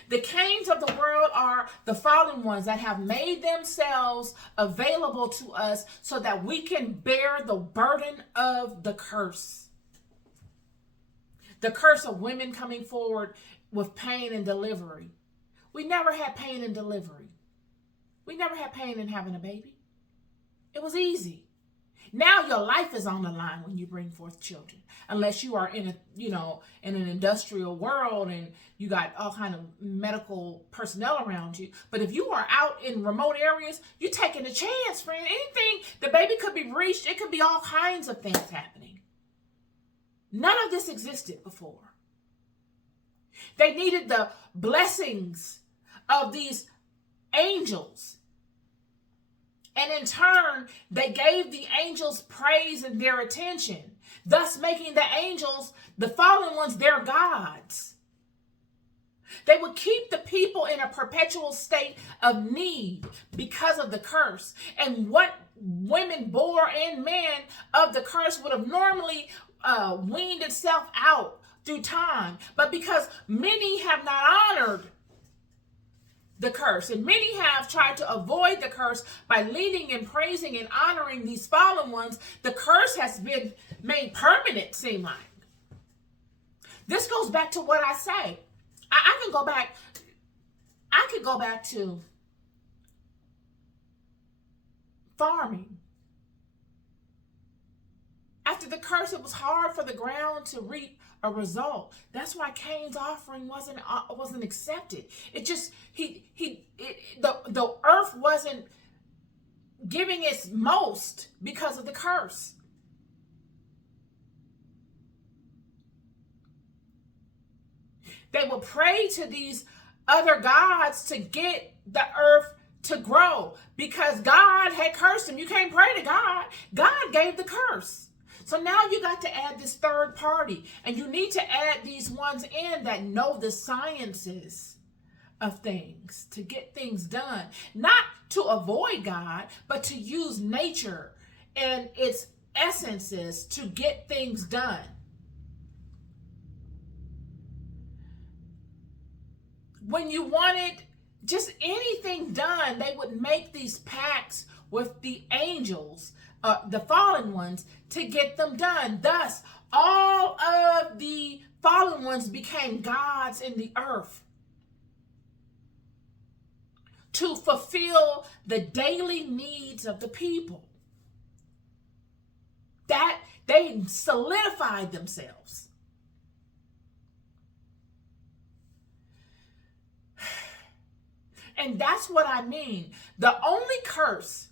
The Cains of the world are the fallen ones that have made themselves available to us so that we can bear the burden of the curse. The curse of women coming forward with pain and delivery. We never had pain in delivery. We never had pain in having a baby. It was easy. Now your life is on the line when you bring forth children, unless you are in an industrial world and you got all kind of medical personnel around you. But if you are out in remote areas, you're taking a chance, friend. Anything, the baby could be breached. It could be all kinds of things happening. None of this existed before. They needed the blessings of these angels. And in turn, they gave the angels praise and their attention, thus making the angels, the fallen ones, their gods. They would keep the people in a perpetual state of need because of the curse. And what women bore and men of the curse would have normally weaned itself out through time. But because many have not honored the curse, and many have tried to avoid the curse by leading and praising and honoring these fallen ones, the curse has been made permanent, seem like. This goes back to what I say. I could go back to farming. After the curse, it was hard for the ground to reap a result. That's why Cain's offering wasn't accepted. It just the earth wasn't giving its most because of the curse. They would pray to these other gods to get the earth to grow because God had cursed them. You can't pray to God. God gave the curse. So now you got to add this third party, and you need to add these ones in that know the sciences of things to get things done, not to avoid God, but to use nature and its essences to get things done. When you wanted just anything done, they would make these pacts with the angels, the fallen ones, to get them done. Thus, all of the fallen ones became gods in the earth to fulfill the daily needs of the people. That they solidified themselves. And that's what I mean. The only curse,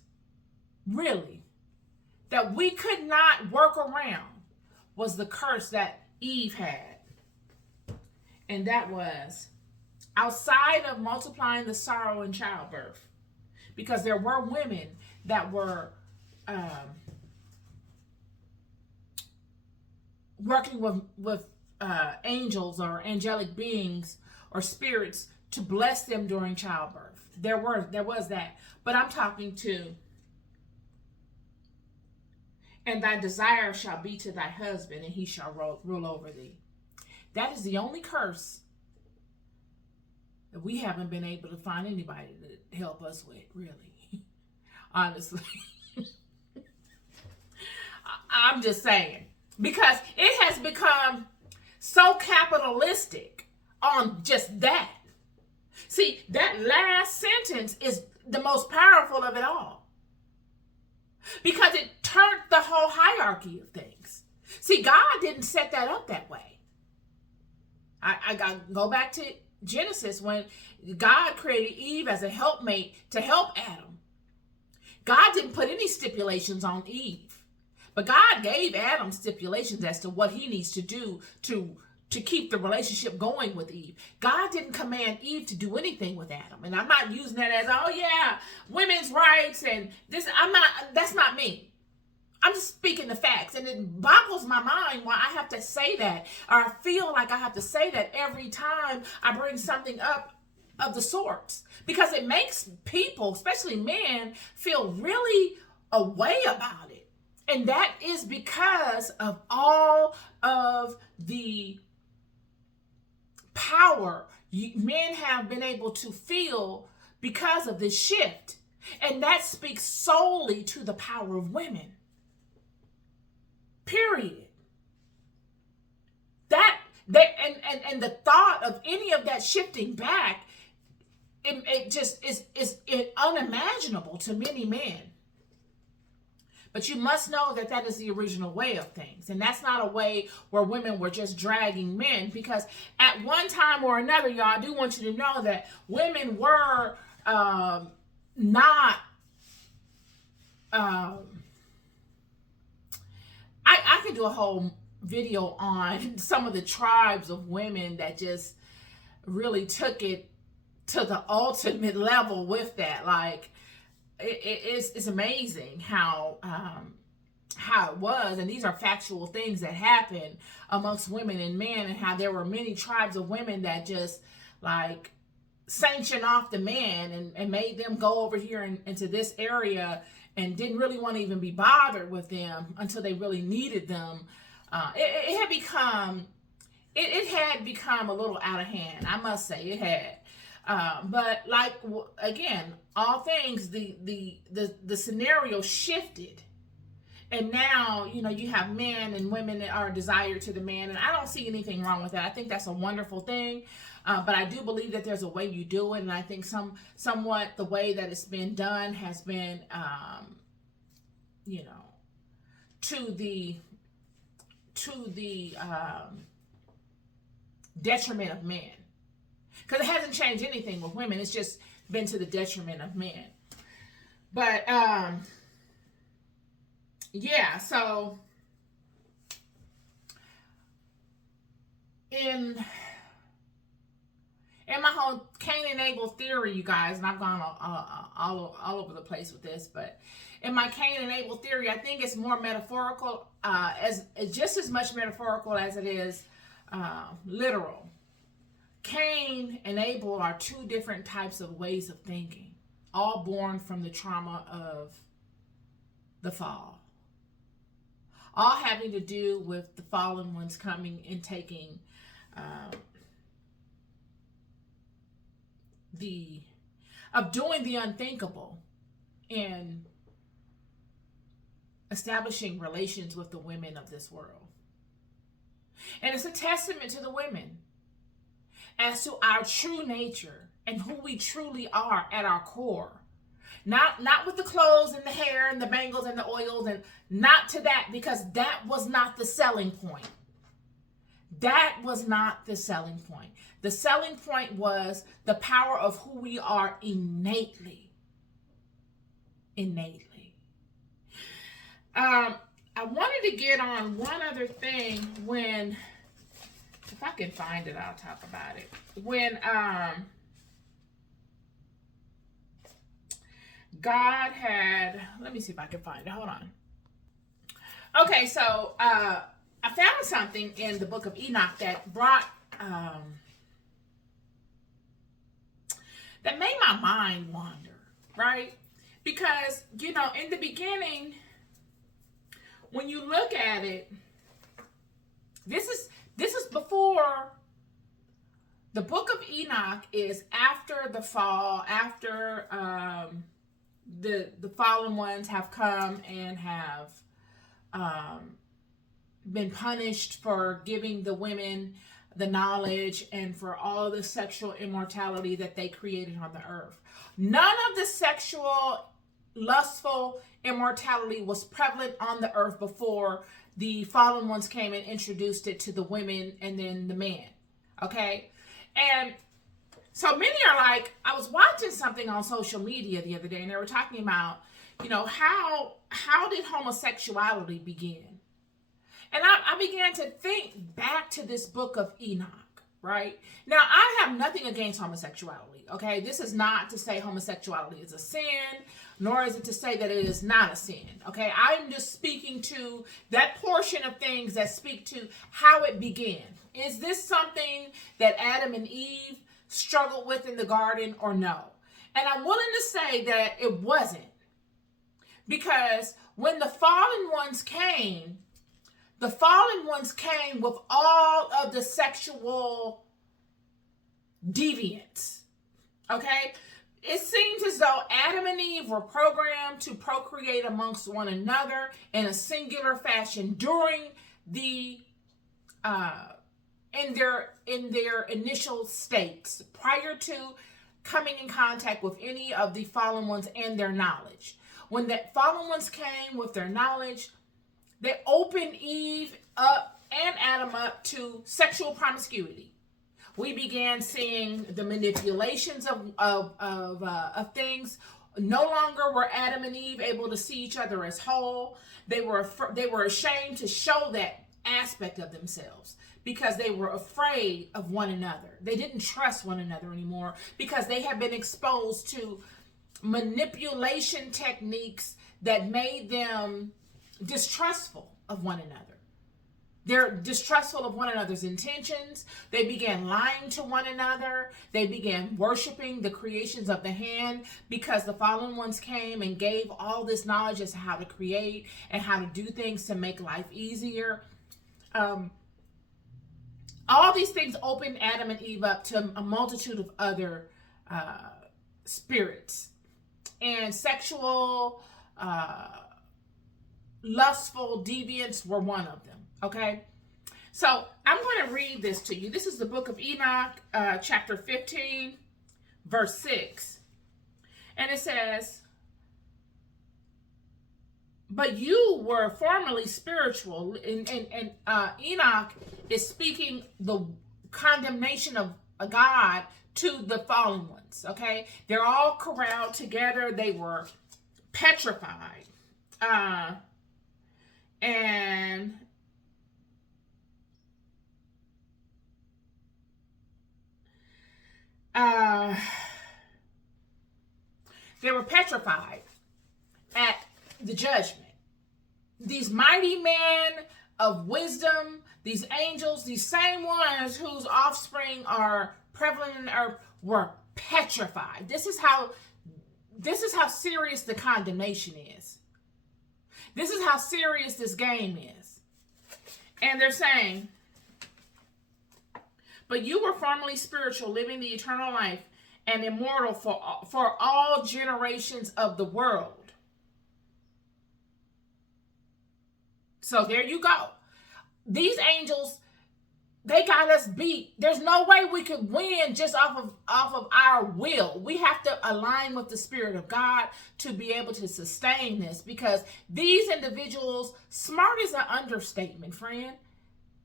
really, that we could not work around was the curse that Eve had. And that was outside of multiplying the sorrow in childbirth. Because there were women that were working with angels or angelic beings or spirits to bless them during childbirth. There was that. But I'm talking to, and thy desire shall be to thy husband, and he shall rule over thee. That is the only curse that we haven't been able to find anybody to help us with, really. Honestly. I'm just saying. Because it has become so capitalistic on just that. See, that last sentence is the most powerful of it all. Because it turned the whole hierarchy of things. See, God didn't set that up that way. I got to go back to Genesis when God created Eve as a helpmate to help Adam. God didn't put any stipulations on Eve. But God gave Adam stipulations as to what he needs to do to keep the relationship going with Eve. God didn't command Eve to do anything with Adam. And I'm not using that as, oh yeah, women's rights and this. That's not me. I'm just speaking the facts. And it boggles my mind why I have to say that, or I feel like I have to say that every time I bring something up of the sorts. Because it makes people, especially men, feel really a way about it. And that is because of all of the power men have been able to feel because of this shift. And that speaks solely to the power of women. Period. And the thought of any of that shifting back, it just is unimaginable to many men. But you must know that that is the original way of things. And that's not a way where women were just dragging men. Because at one time or another, y'all, I do want you to know that women were not... I could do a whole video on some of the tribes of women that just really took it to the ultimate level with that. Like, it's amazing how it was, and these are factual things that happen amongst women and men, and how there were many tribes of women that just like sanctioned off the man and made them go over here into this area and didn't really want to even be bothered with them until they really needed them. It had become a little out of hand. I must say it had. But like, again, all things, the scenario shifted. And now, you have men and women that are desired to the man. And I don't see anything wrong with that. I think that's a wonderful thing. But I do believe that there's a way you do it. And I think somewhat the way that it's been done has been, to the to the detriment of men. Because it hasn't changed anything with women. It's just been to the detriment of men. But, yeah, so in my whole Cain and Abel theory, you guys, and I've gone all over the place with this, but in my Cain and Abel theory, I think it's more metaphorical, as just as much metaphorical as it is literal. Cain and Abel are two different types of ways of thinking, all born from the trauma of the fall. All having to do with the fallen ones coming and taking doing the unthinkable and establishing relations with the women of this world. And it's a testament to the women as to our true nature and who we truly are at our core. Not with the clothes and the hair and the bangles and the oils, and not to that, because that was not the selling point. That was not the selling point. The selling point was the power of who we are innately. I wanted to get on one other thing when, if I can find it, I'll talk about it. When God had, let me see if I can find it. Hold on. Okay, so I found something in the book of Enoch that brought, that made my mind wander, right? Because, you know, in the beginning, when you look at it, this is before. The book of Enoch is after the fall, after the fallen ones have come and have been punished for giving the women the knowledge and for all the sexual immortality that they created on the earth. None of the sexual, lustful immortality was prevalent on the earth before the fallen ones came and introduced it to the women and then the men. Okay? And so many are like, I was watching something on social media the other day, and they were talking about, you know, how did homosexuality begin? And I began to think back to this book of Enoch, right? Now, I have nothing against homosexuality, okay? This is not to say homosexuality is a sin, nor is it to say that it is not a sin, okay? I'm just speaking to that portion of things that speak to how it began. Is this something that Adam and Eve struggled with in the garden or no? And I'm willing to say that it wasn't. Because when the fallen ones came with all of the sexual deviance. Okay? It seems as though Adam and Eve were programmed to procreate amongst one another in a singular fashion during the in their initial states, prior to coming in contact with any of the fallen ones and their knowledge. When the fallen ones came with their knowledge, they opened Eve up and Adam up to sexual promiscuity. We began seeing the manipulations of things. No longer were Adam and Eve able to see each other as whole. They were ashamed to show that aspect of themselves because they were afraid of one another. They didn't trust one another anymore because they had been exposed to manipulation techniques that made them distrustful of one another. They're distrustful of one another's intentions. They began lying to one another. They began worshiping the creations of the hand because the fallen ones came and gave all this knowledge as to how to create and how to do things to make life easier. All these things opened Adam and Eve up to a multitude of other spirits. And sexual, lustful deviants were one of them. Okay? So I'm going to read this to you. This is the book of Enoch, chapter 15, verse 6. And it says, but you were formerly spiritual. And Enoch is speaking the condemnation of a God to the fallen ones. Okay, they're all corralled together. They were petrified, and they were petrified at the judgment. These mighty men of wisdom, these angels, these same ones whose offspring are prevalent in the earth, were petrified. This is how serious the condemnation is. This is how serious this game is. And they're saying, but you were formerly spiritual, living the eternal life and immortal for all generations of the world. So there you go. These angels, they got us beat. There's no way we could win just off of our will. We have to align with the Spirit of God to be able to sustain this, because these individuals, smart is an understatement, friend.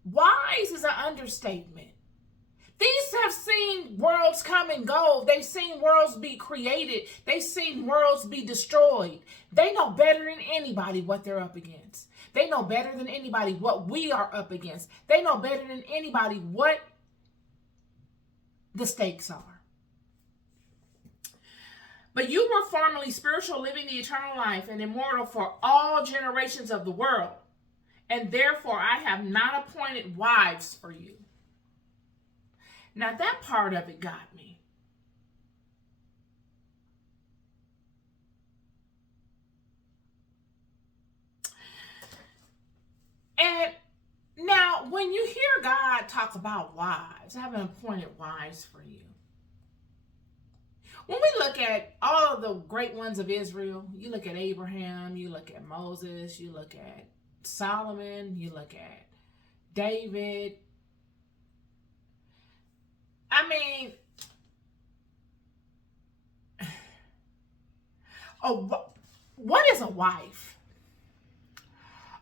Wise is an understatement. These have seen worlds come and go. They've seen worlds be created. They've seen worlds be destroyed. They know better than anybody what they're up against. They know better than anybody what we are up against. They know better than anybody what the stakes are. But you were formerly spiritual, living the eternal life and immortal for all generations of the world. And therefore I have not appointed wives for you. Now that part of it got me. And now when you hear God talk about wives, I haven't appointed wives for you. When we look at all of the great ones of Israel, you look at Abraham, you look at Moses, you look at Solomon, you look at David. I mean, what is a wife?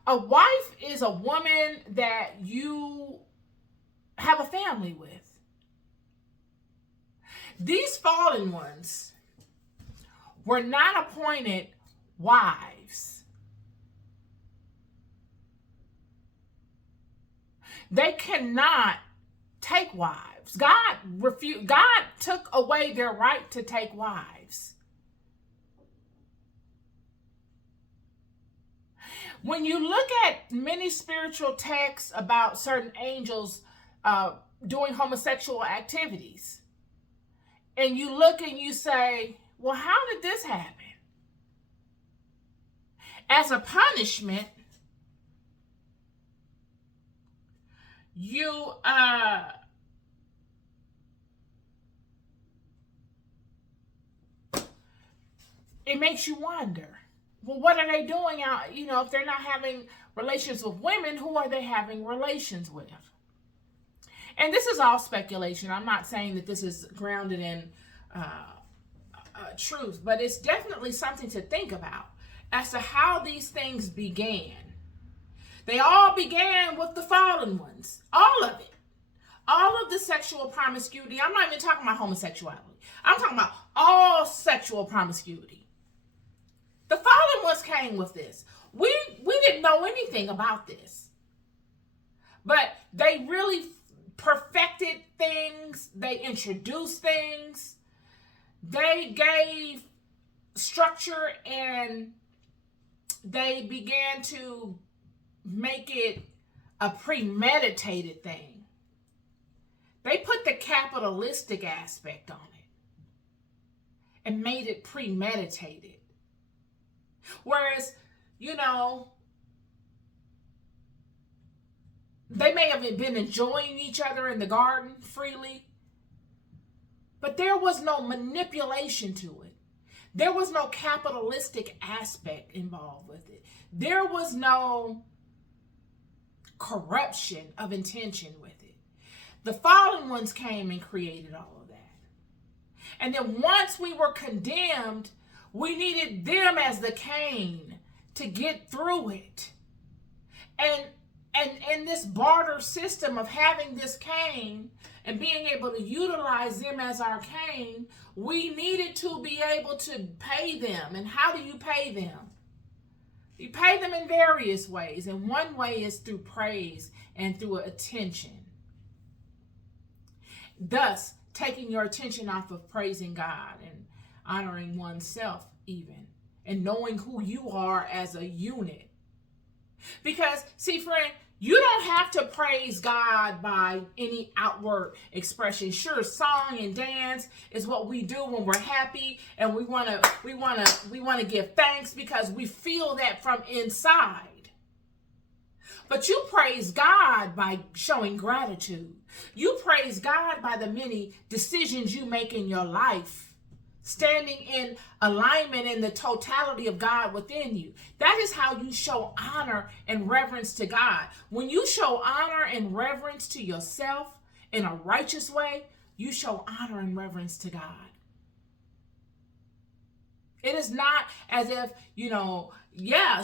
A wife is a woman that you have a family with. These fallen ones were not appointed wives. They cannot take wives. God took away their right to take wives. When you look at many spiritual texts about certain angels doing homosexual activities, and you look and you say, well, how did this happen? As a punishment, it makes you wonder, well, what are they doing out? If they're not having relations with women, who are they having relations with? And this is all speculation. I'm not saying that this is grounded in truth, but it's definitely something to think about as to how these things began. They all began with the fallen ones. All of it. All of the sexual promiscuity. I'm not even talking about homosexuality. I'm talking about all sexual promiscuity. The fallen ones came with this. We didn't know anything about this. But they really perfected things. They introduced things. They gave structure, and they began to make it a premeditated thing. They put the capitalistic aspect on it and made it premeditated. Whereas, they may have been enjoying each other in the garden freely, but there was no manipulation to it. There was no capitalistic aspect involved with it. There was no corruption of intention with it. The fallen ones came and created all of that. And then once we were condemned, we needed them as the Cain to get through it. And in this barter system of having this cane and being able to utilize them as our cane, we needed to be able to pay them. And how do you pay them? You pay them in various ways. And one way is through praise and through attention. Thus, taking your attention off of praising God and honoring oneself even. And knowing who you are as a unit. Because, see, friend, you don't have to praise God by any outward expression. Sure, song and dance is what we do when we're happy and we want to give thanks because we feel that from inside. But you praise God by showing gratitude. You praise God by the many decisions you make in your life. Standing in alignment in the totality of God within you. That is how you show honor and reverence to God. When you show honor and reverence to yourself in a righteous way, you show honor and reverence to God. It is not as if,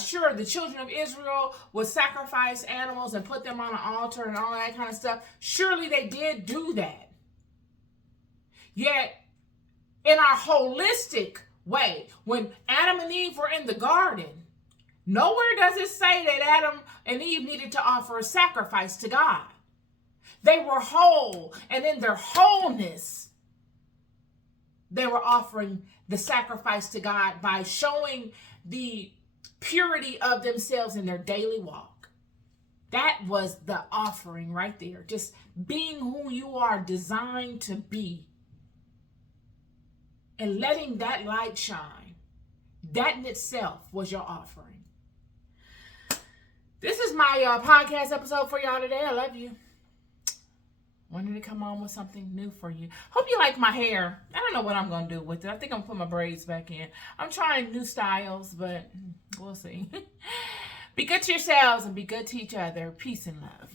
sure, the children of Israel would sacrifice animals and put them on an altar and all that kind of stuff. Surely they did do that. Yet, in our holistic way, when Adam and Eve were in the garden, nowhere does it say that Adam and Eve needed to offer a sacrifice to God. They were whole, and in their wholeness, they were offering the sacrifice to God by showing the purity of themselves in their daily walk. That was the offering right there. Just being who you are designed to be. And letting that light shine. That in itself was your offering. This is my podcast episode for y'all today. I love you. Wanted to come on with something new for you. Hope you like my hair. I don't know what I'm going to do with it. I think I'm going to put my braids back in. I'm trying new styles, but we'll see. Be good to yourselves and be good to each other. Peace and love.